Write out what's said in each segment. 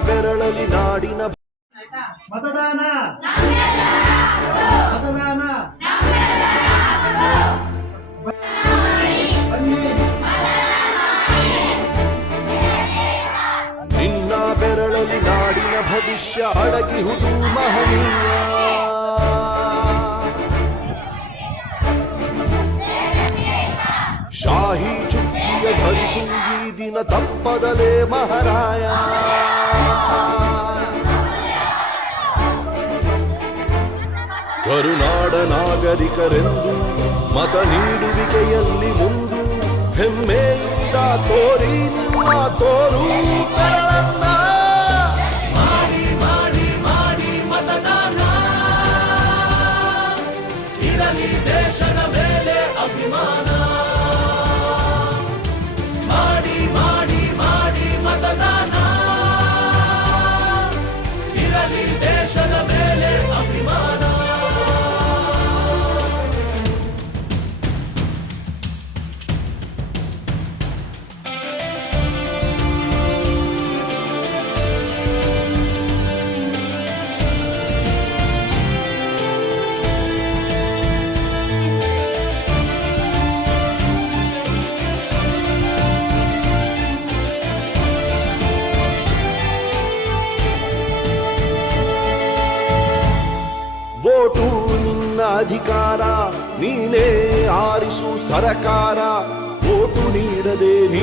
ನಾಡಿನ ಮತದಾನ. ಮತದಾನ. ನಿನ್ನ ಬೆರಳಲಿ ನಾಡಿನ ಭವಿಷ್ಯ ಅಡಗಿಹುದು ಮಹನೀಯ. ಶಾಹಿ ಚುಕ್ಕಿಯ ಧರಿಸು ಈ ದಿನ ತಪ್ಪದಲೇ ಮಹಾರಾಯ. ಕರುನಾಡ ನಾಗರಿಕರೆಂದು ಮತ ನೀಡುವಿಕೆಯಲ್ಲಿ ಮುಂದು ಹೆಮ್ಮೆಯಿಂದ ತೋರಿ ನಿಮ್ಮ ತೋರು. ಅಧಿಕಾರ ನೀನೇ ಆರಿಸು ಸರಕಾರ ವೋಟು ನೀಡದೆ ನೀ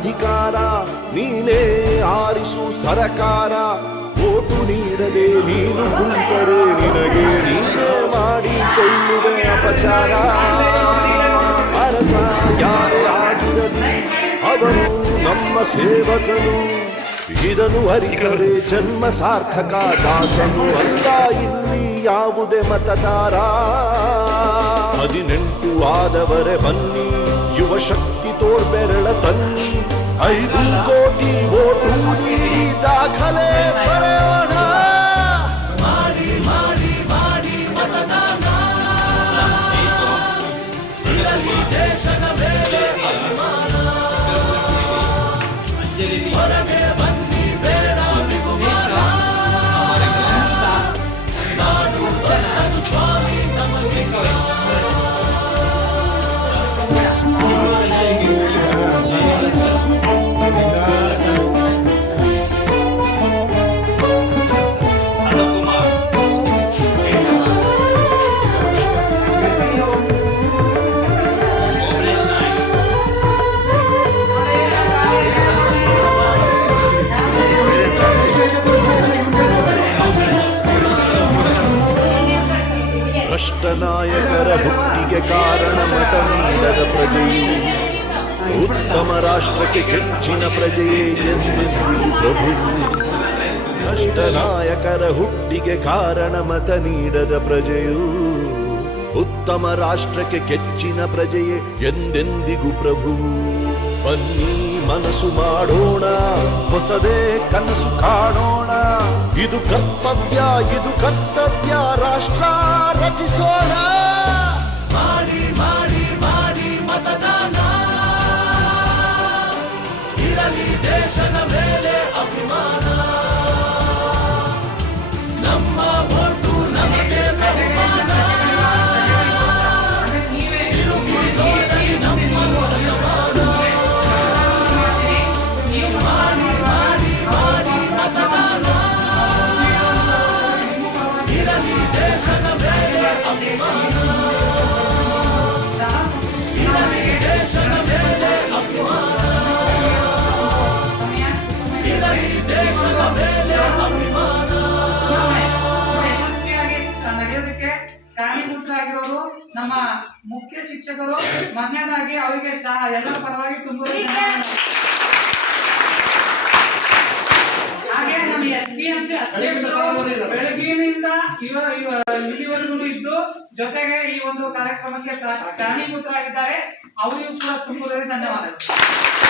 ಅಧಿಕಾರ, ನೀನೇ ಆರಿಸು ಸರಕಾರ. ಓಟು ನೀಡದೆ ನೀನು ಕುಂತರೆ ನಿನಗೆ ನೀನೇ ಮಾಡಿಕೊಳ್ಳುವೆ ಅಪಚಾರ. ಅರಸ ಯಾರೇ ಆಗಿರಲಿ, ಅವನು ನಮ್ಮ ಸೇವಕನು. ಇದನ್ನು ಅರಿತರೆ ಜನ್ಮ ಸಾರ್ಥಕ ದಾಸನು. ಅಲ್ಲ ಇಲ್ಲಿ ಯಾವುದೇ ಮತದಾರ. ಹದಿನೆಂಟು ಆದವರೆ ಬನ್ನಿ, ಯುವ ಶಕ್ತಿ ತೋರ್ಬೆರಳ ತನ್ನಿ. ఐదు కోటి ఓటు దాఖలే పరే ನಾಯಕರ ಹುಟ್ಟಿಗೆ ಕಾರಣ ಮತ ನೀಡದ ಪ್ರಜೆಯು ಉತ್ತಮ ರಾಷ್ಟ್ರಕ್ಕೆ ಹೆಚ್ಚಿನ ಪ್ರಜೆಯೇ ಎಂದೆಂದಿಗೂ ಪ್ರಭುವು. ಭ್ರಷ್ಟ ನಾಯಕರ ಹುಟ್ಟಿಗೆ ಕಾರಣ ಮತ ನೀಡದ ಪ್ರಜೆಯು ಉತ್ತಮ ರಾಷ್ಟ್ರಕ್ಕೆ ಕೆಚ್ಚಿನ ಪ್ರಜೆಯೇ ಎಂದೆಂದಿಗೂ ಪ್ರಭುವು. ಬನ್ನಿ ಮನಸ್ಸು ಮಾಡೋಣ, ಹೊಸದೇ ಕನಸು ಕಾಣೋಣ. ಇದು ಕರ್ತವ್ಯ ಇದು ಕರ್ತವ್ಯ, ರಾಷ್ಟ್ರ. pode. ಮುಖ್ಯ ಶಿಕ್ಷಕರು ಮೊದಲನೇದಾಗಿ ಅವರಿಗೆ ಎಲ್ಲ ಪರವಾಗಿ ತುಂಬ ಹಾಗೆ ನಮ್ಮ ಎಸ್ ಡಿ ಎಂ ಸಿ ಅಧ್ಯಕ್ಷರು ಬೆಳಗಿನಿಂದ ಇವ ಇಲ್ಲಿವರೆಗೂ ಇದ್ದು ಜೊತೆಗೆ ಈ ಒಂದು ಕಾರ್ಯಕ್ರಮಕ್ಕೆ ಕಾರಣೀಭೂತರಾಗಿದ್ದಾರೆ ಅವರಿಗೂ ಕೂಡ ತುಂಬುವುದಕ್ಕೆ ಧನ್ಯವಾದಗಳು.